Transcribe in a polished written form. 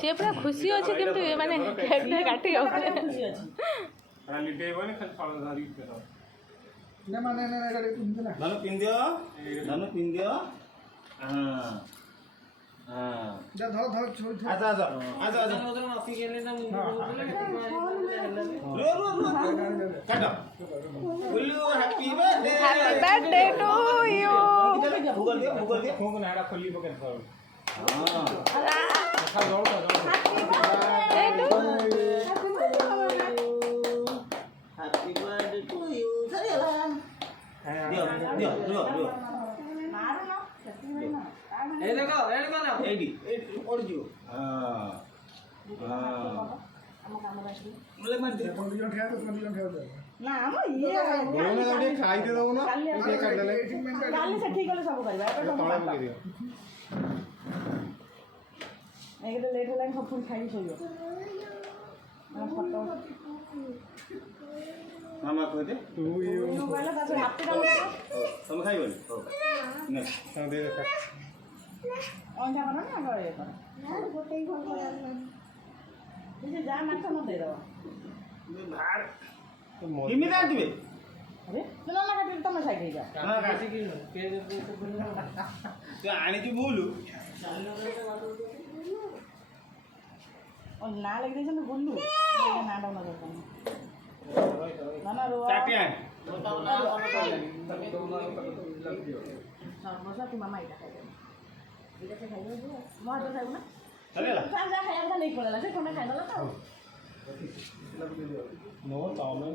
সে পুরা খুশি আছে কিন্তু মানে কেকটা কাটি হবে খুশি আছে না মানে না গাড়ি কিনতে না ধনু পিন দিও হ্যাঁ হ্যাঁ যা ধর ধর ছুই ছুই আচ্ছা আচ্ছা আচ্ছা আচ্ছা ওদের মাফি গেলে না রো রো রো কাটো বলু happy birthday happy birthday to you ভূগোল দিও ফোন না এটা খুলি পকেট ধর হ্যাঁ খাও জল হ্যাপি বার্থডে টু ইউ সারিয়ালাম দিও দিও দিও দিও এই দেখো না এইডি ওড়িও হ্যাঁ হ্যাঁ বলে মত দে কোন দিন খাও তো কোন দিন খাও না আমার ইয়ে বলো না ওটা খাইতে দাও না কেক কাট দেলে কালি সে ঠিক হলে সব করবা এটা তଳେ পকে দিও এইটা লেট হলে সব ফুল খাই থইও আমার ফটো মামা কই দে তুই মোবাইল আছে হাতে দাও তুমি খাইবো না তাও দে দেখ অন যাবা না আগে এটা না গোটেই ফোন করে আসবেন এই যে যা মাথা মত দিয়ে দাও ভার কিমি দাও দিবে আরে না না কাটি তুমি সাইকেল যা না কাছে কি তুই আনিছি ভুলু ও না লাগি দিছ না বললু না দাও না দাও না না রো কাটি আন মশলা কি মামা এটা খাইবে এটা খাইবে মা তো খাইব না চলেলা যা খাই আমরা নেই পড়লা সে কোনে খাই দাও তো নো তাও না